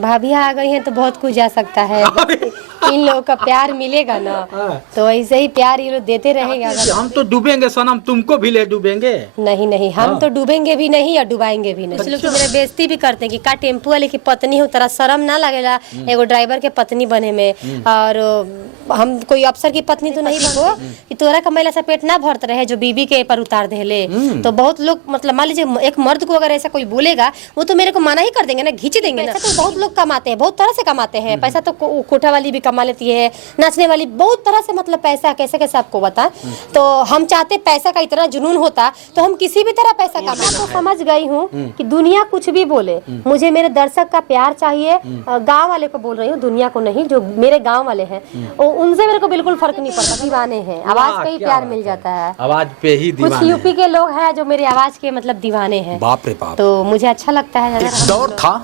भाभी आ गई हैं तो बहुत कुछ जा सकता है। इन लोगों का प्यार मिलेगा ना तो ऐसे ही प्यार ये लोग देते रहेंगे। हम तो डूबेंगे सनम, तुमको भी ले डूबेंगे। नहीं नहीं, हम तो डूबेंगे भी नहीं और डुबाएंगे भी नहीं। कुछ लोग तो मेरे बेइज्जती भी करते हैं कि का टेम्पू वाले की पत्नी हो, तेरा शर्म ना लगेगा एगो ड्राइवर के पत्नी बने में। और हम कोई अफसर की पत्नी तो नहीं बनो कि तोरा कमैला से पेट ना भरते रहे जो बीबी के पर उतार देले। तो बहुत लोग मतलब मान लीजिए एक मर्द को अगर ऐसा कोई बोलेगा वो तो मेरे को मना ही कर देंगे ना, खींच देंगे ना। तो बहुत लोग कमाते हैं, बहुत तरह से कमाते हैं पैसा। तो कोठा वाली भी कमा लेती है, नाचने वाली, बहुत तरह से मतलब पैसा कैसे कैसे आपको बता। तो हम चाहते पैसा का इतना जुनून होता तो हम किसी भी तरह पैसा कमा। तो समझ गई हूँ कि दुनिया कुछ भी बोले, मुझे मेरे दर्शक का प्यार चाहिए। गांव वाले को बोल रही हूँ, दुनिया को नहीं। जो मेरे गांव वाले हैं उनसे मेरे को बिल्कुल फर्क नहीं पड़ता। दीवाने हैं, आवाज पे ही प्यार मिल जाता है, आवाज पे ही दीवाने। कुछ यूपी के लोग हैं जो मेरी आवाज के मतलब दीवाने हैं। बाप रे बाप। तो मुझे अच्छा लगता है। एक दौर था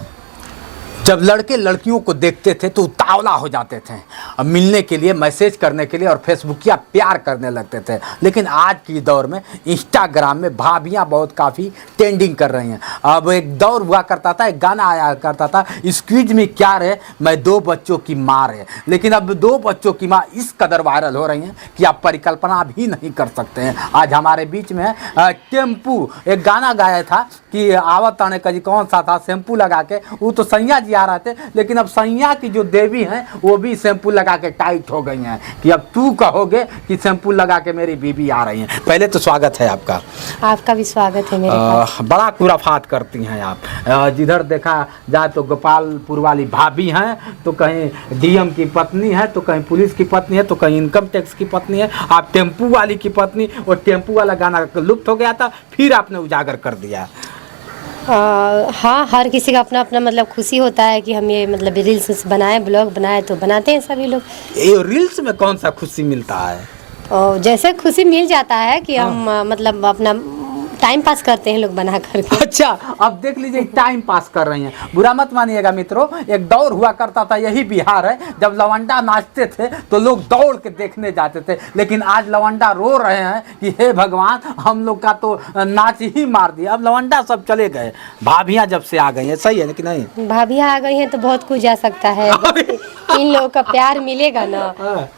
जब लड़के लड़कियों को देखते थे तो उतावला हो जाते थे अब मिलने के लिए, मैसेज करने के लिए और फेसबुकिया प्यार करने लगते थे। लेकिन आज की दौर में इंस्टाग्राम में भाभियां बहुत काफ़ी ट्रेंडिंग कर रही हैं। अब एक दौर हुआ करता था, एक गाना आया करता था, स्क्वीज में क्या रहे मैं 2 बच्चों की माँ रहे। लेकिन अब 2 बच्चों की माँ इस कदर वायरल हो रही हैं कि आप परिकल्पना भी नहीं कर सकते हैं। आज हमारे बीच में टेम्पू, एक गाना गाया था कि आवत आने का जी कौन सा था, शैम्पू लगा के, वो तो सैया जी आ रहे थे। लेकिन अब सैया की जो देवी हैं वो भी शैम्पू लगा के टाइट हो गई हैं कि अब तू कहोगे कि शैम्पू लगा के मेरी बीबी आ रही हैं। पहले तो स्वागत है आपका। आपका भी स्वागत है मेरे पास। बड़ा खुराफात करती हैं आप। जिधर देखा जाए तो गोपालपुर वाली भाभी हैं, तो कहीं डीएम की पत्नी है, तो कहीं पुलिस की पत्नी है, तो कहीं इनकम टैक्स की पत्नी है। आप टेम्पू वाली की पत्नी, और टेम्पू वाला गाना लुप्त हो गया था, फिर आपने उजागर कर दिया। हाँ, हर किसी का अपना अपना मतलब खुशी होता है कि हम ये मतलब रील्स बनाए, ब्लॉग बनाए, तो बनाते हैं सभी लोग। ये रील्स में कौन सा खुशी मिलता है? और जैसे खुशी मिल जाता है कि हम मतलब अपना टाइम पास करते हैं लोग बना करके। अच्छा, अब देख लीजिए टाइम पास कर रही हैं। बुरा मत मानिएगा मित्रों, एक दौर हुआ करता था, यही बिहार है, जब लवंडा नाचते थे तो लोग दौड़ के देखने जाते थे। लेकिन आज लवंडा रो रहे हैं कि हे भगवान, हम लोग का तो नाच ही मार दिया। अब लवंडा सब चले गए, भाभियां जब से आ गई हैं। सही है ना कि नहीं? भाभियां आ गई हैं तो बहुत कुछ जा सकता है। इन लोगों का प्यार मिलेगा ना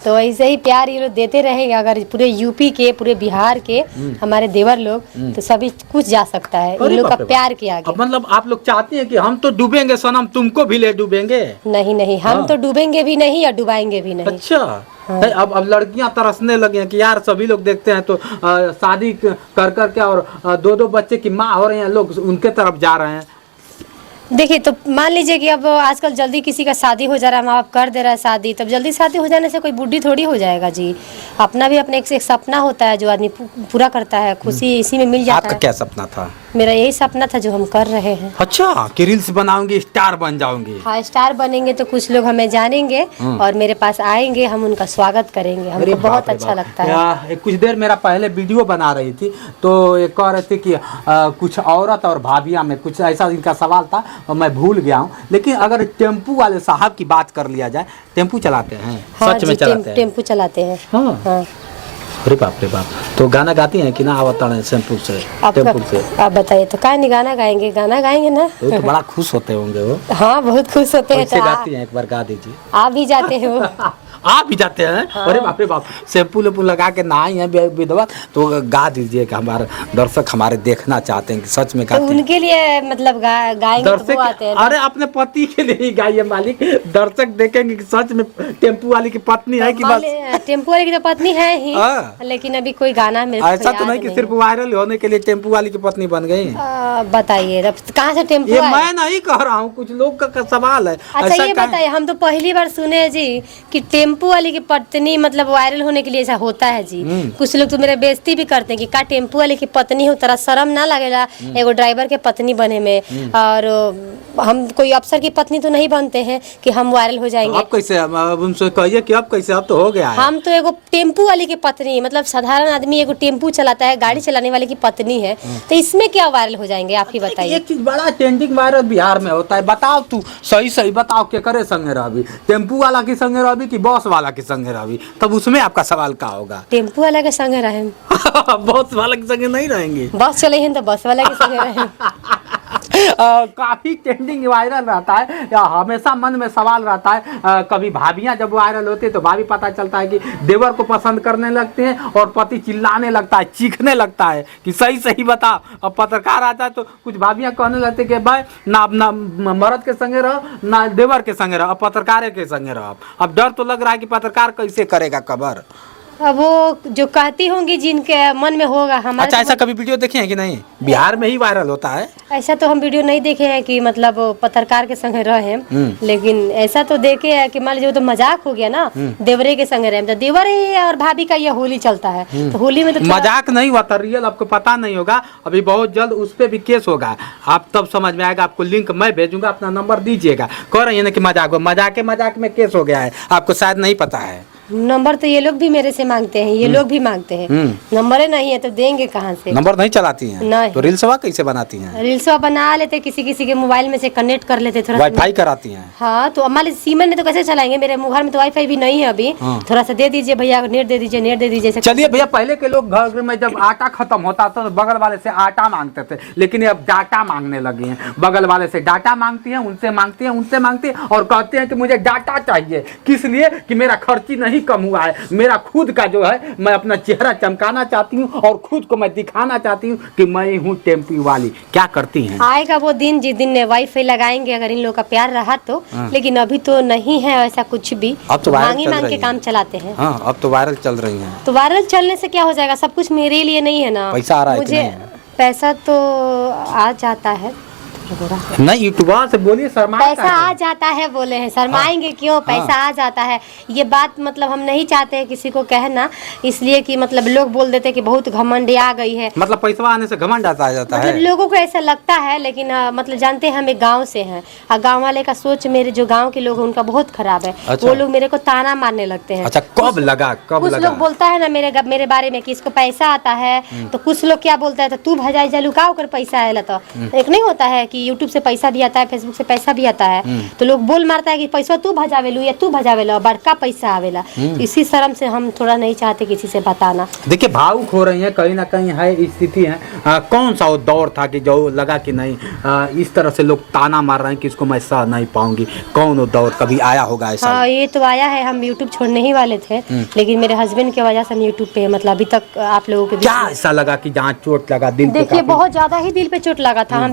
तो ऐसे ही प्यार ये लोग देते रहेंगे। अगर पूरे यूपी के, पूरे बिहार के हमारे देवर लोग, तो सभी कुछ जा सकता है इन लोग का प्यार के आगे। मतलब आप लोग चाहते हैं कि हम तो डूबेंगे सनम, तुमको भी ले डूबेंगे। नहीं नहीं, हम तो डूबेंगे भी नहीं और डुबाएंगे भी नहीं। अच्छा। अब लड़कियां तरसने लगी हैं कि यार सभी लोग देखते हैं तो शादी कर के और 2-2 बच्चे की माँ हो रही हैं, लोग उनके तरफ जा रहे हैं। देखिए, तो मान लीजिए कि अब आजकल जल्दी किसी का शादी हो जा रहा है, माँ बाप कर दे रहा है शादी, तब जल्दी शादी हो जाने से कोई बुढ़ी थोड़ी हो जाएगा जी। अपना भी अपने एक सपना होता है जो आदमी पूरा करता है, खुशी इसी में मिल जाता है। आपका क्या सपना था? मेरा यही सपना था जो हम कर रहे हैं। अच्छा, कि रील्स बनाऊंगी, स्टार बन जाऊंगी। हाँ, स्टार बनेंगे तो कुछ लोग हमें जानेंगे और मेरे पास आएंगे, हम उनका स्वागत करेंगे। हमको बहुत अच्छा लगता है। कुछ देर मेरा पहले वीडियो बना रही थी तो एक कह रहे थे कि कुछ औरत और भाभियां में कुछ ऐसा इनका सवाल था और मैं भूल गया हूँ। लेकिन अगर टेम्पू वाले साहब की बात कर लिया जाए, टेम्पू चलाते हैं? हाँ सच में चलाते हैं? टेम्पू चलाते हैं। हाँ। हाँ। अरे बाप रे बाप। तो गाना गाती हैं कि ना आवता है टेम्पू से? टेम्पू से आप बताइए तो क्या नहीं गाना गाएंगे? गाना गाएंगे ना। वो तो बड़ा खुश होते होंगे वो। हाँ, बहुत खुश होते हैं। कैसे गाती हैं, एक बार गा दीजिए। आप भी जाते हो? आप भी जाते हैं? हाँ। अरे बाप रे बाप, शैम्पू लेपू लगा के नहाई हैं विधवा, तो गा दीजिए कि हमारे दर्शक हमारे देखना चाहते हैं कि सच में गाते हैं। उनके लिए मतलब गाएंगे तो वो आते हैं। अरे अपने पति के लिए ही गाइए मालिक, दर्शक देखेंगे कि सच में टेम्पू वाली की पत्नी है कि बस टेम्पू वाली की तो पत्नी है ही, लेकिन अभी कोई गाना मेरे ऐसा तो नहीं कि सिर्फ वायरल होने के लिए टेम्पू वाली की पत्नी बन गई। बताइए कहाँ से टेम्पू? ये मैं नहीं कह रहा हूँ, कुछ लोग का सवाल है। अच्छा, ये बताइए, हम तो पहली बार सुने जी कि टेम्पू वाली की पत्नी मतलब वायरल होने के लिए ऐसा होता है जी। कुछ लोग तो मेरे बेइज्जती भी करते हैं कि का टेम्पू वाले की पत्नी हो, तेरा शर्म ना लगेगा एगो ड्राइवर के पत्नी बने में। और हम कोई अफसर की पत्नी तो नहीं बनते हैं कि हम वायरल हो जाएंगे। आप कैसे? अब उनसे कहिए कि अब कैसे, अब तो हो गया है। हम तो एगो टेम्पू वाली की पत्नी, मतलब साधारण आदमी एगो टेम्पू चलाता है, गाड़ी चलाने वाले की पत्नी है, तो इसमें क्या वायरल हो जाएंगे? आप ही बताइए। एक चीज बड़ा ट्रेंडिंग वायरल बिहार में होता है, बताओ तू सही सही बताओ, के करे संगे रही, टेम्पू वाला की संगे रही कि बस वाला की संगे रही? तब उसमें आपका सवाल क्या होगा? टेम्पू वाला के संगे रहे। बस वाला के संगे नहीं रहेंगे। बस चले हैं तो बस वाला के संगे रहे। काफी ट्रेंडिंग वायरल रहता है या हमेशा मन में सवाल रहता है। कभी भाभियां जब वायरल होती है तो भाभी पता चलता है कि देवर को पसंद करने लगते हैं और पति चिल्लाने लगता है, चीखने लगता है कि सही सही बता। अब पत्रकार आता है तो कुछ भाभियां कहने लगती है कि भाई ना मर्द के संगे रहो ना देवर के संगे रहो, अब पत्रकार के संगे रहो। अब डर तो लग रहा है कि पत्रकार कैसे करेगा कवर। अब वो जो कहती होंगी जिनके मन में होगा हमारे। अच्छा, ऐसा कभी वीडियो देखे हैं कि नहीं? बिहार में ही वायरल होता है ऐसा तो हम वीडियो नहीं देखे हैं कि मतलब पत्रकार के संग रहे, लेकिन ऐसा तो देखे है कि मान लीजिए तो मजाक हो गया ना, देवरे के संग रहे, तो देवर ही और भाभी का ये होली चलता है, तो होली में तो मजाक नहीं हुआ था, रियल आपको पता नहीं होगा। अभी बहुत जल्द उस पर भी केस होगा, आप तब समझ में आएगा। आपको लिंक मैं भेजूंगा, अपना नंबर दीजिएगा। कह रही है ना कि मजाक मजाक में केस हो गया है, आपको शायद नहीं पता है। नंबर तो ये लोग भी मेरे से मांगते हैं, ये लोग भी मांगते हैं। नंबर नहीं है तो देंगे कहाँ से? नंबर नहीं चलाती हैं? नहीं। तो रील्सवा कैसे बनाती हैं? रील्सवा बना लेते, किसी किसी के मोबाइल में से कनेक्ट कर लेते, थोड़ा वाईफाई कराती हैं? हाँ, तो हमारे सीमन ने तो कैसे चलाएंगे? मेरे घर में तो वाईफाई भी नहीं है अभी। थोड़ा सा दे दीजिए भैया, नेट दे दीजिए, नेट दे दीजिए। चलिए भैया, पहले के लोग घर में जब आटा खत्म होता था तो बगल वाले से आटा मांगते थे, लेकिन अब डाटा मांगने लगे हैं। बगल वाले से डाटा मांगती हैं, उनसे मांगती हैं, उनसे मांगती हैं और कहते हैं कि मुझे डाटा चाहिए। किस लिए? कि मेरा खर्ची नहीं कम हुआ है, मेरा खुद का जो है मैं अपना चेहरा चमकाना चाहती हूँ और खुद को मैं दिखाना चाहती हूँ कि मैं हूँ टेम्पू वाली। क्या करती हैं? आएगा वो दिन जिस दिन वाईफाई लगाएंगे, अगर इन लोगों का प्यार रहा तो। लेकिन अभी तो नहीं है ऐसा कुछ भी, अब तो मांगी मांग के काम चलाते हैं। हाँ, अब तो वायरल चल रही हैं। तो वायरल चलने से क्या हो जाएगा? सब कुछ मेरे लिए नहीं है ना। पैसा आ रहा है कि मुझे नहीं है? पैसा तो आ जाता है। नहीं, यूट्यूबर से बोलिए, शर्मा पैसा आ जाता है बोले हैं, शर्माएंगे क्यों? पैसा आ जाता है, ये बात मतलब हम नहीं चाहते हैं किसी को कहना, इसलिए कि मतलब लोग बोल देते हैं कि बहुत घमंडी आ गई है। मतलब पैसा आने से घमंड आता जाता मतलब है, लोगों को ऐसा लगता है, लेकिन मतलब जानते हैं हम एक गांव से हैं और गांव वाले का सोच, मेरे जो गांव के लोग हैं उनका बहुत खराब है। अच्छा। वो लोग मेरे को ताना मारने लगते हैं। अच्छा, कब लगा? कुछ लोग बोलता है ना मेरे बारे में कि इसको पैसा आता है, तो कुछ लोग क्या बोलता है, तो तू भजाई जा लुकाओ कर पैसा आएला। तो एक नहीं होता है कि यूट्यूब से पैसा भी आता है, फेसबुक से पैसा भी आता है, तो लोग बोल मारता है कि पैसा तू भजावेलू या तू भजावेला, बड़का पैसा आवेला। इसी शर्म से हम थोड़ा नहीं चाहते किसी से बताना। देखिए, भावुक हो रही है, कहीं ना कहीं है स्थिति है। कौन सा वो दौर था कि जो लगा कि नहीं इस तरह से लोग ताना मार रहे हैं कि इसको मैं सह नहीं पाऊंगी? कौन वो दौर कभी आया होगा ऐसा? हाँ, ये तो आया है। हम यूट्यूब छोड़ने ही वाले थे, लेकिन मेरे हस्बैंड की वजह से हम यूट्यूब पे, मतलब अभी तक आप लोगों के क्या ऐसा लगा कि जहाँ चोट लगा दिल पे? देखिए, बहुत ज्यादा ही दिल पे चोट लगा था। हम